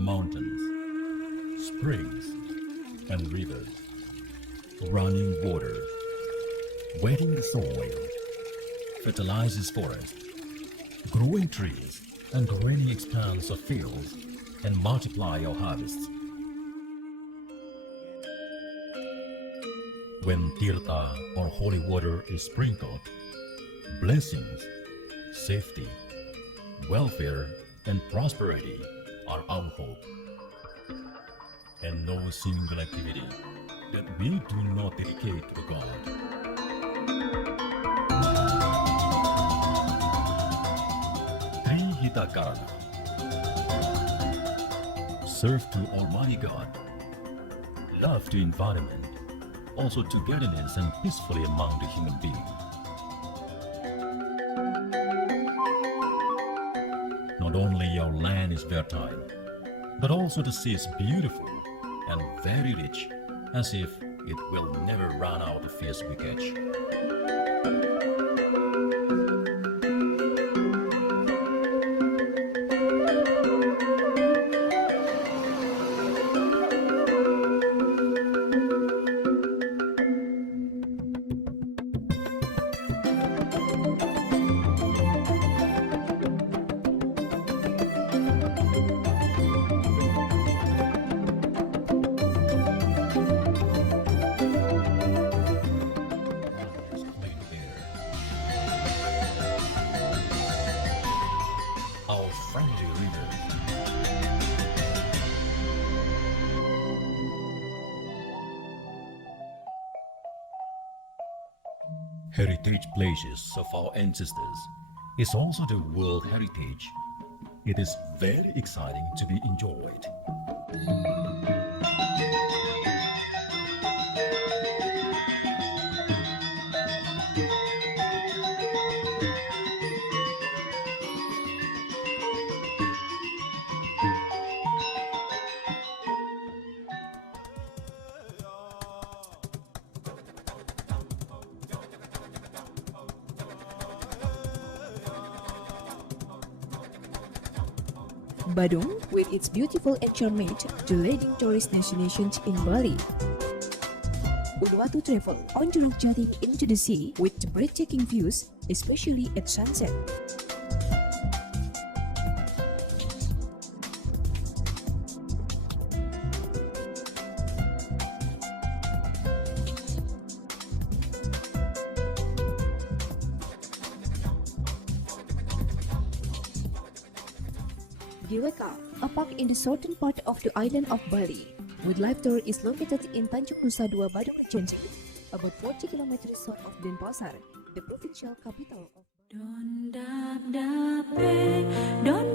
mountains, springs, and rivers, running water, wetting the soil, fertilizes forests, growing trees, and greening expanse of fields, and multiply your harvests. When tirtha or holy water is sprinkled, blessings, safety, welfare, and prosperity are our hope. And no single activity that we do not dedicate to God. Trihita Karana. Serve to Almighty God. Love to environment. Also togetherness and peacefully among the human beings. Not only your land is fertile, but also the sea is beautiful and very rich, as if it will never run out of fish we catch. Our friendly river. Heritage places of our ancestors is also the world heritage. It is very exciting to be enjoyed. Badung, with its beautiful and charming to leading tourist destinations in Bali. Uluwatu travel on the rock jutting into the sea with breathtaking views, especially at sunset. Gileka, a park in the southern part of the island of Bali. Wildlife Tour is located in Tanjung Nusa Dua Badung Regency, about 40 kilometers south of Denpasar, the provincial capital of Bali.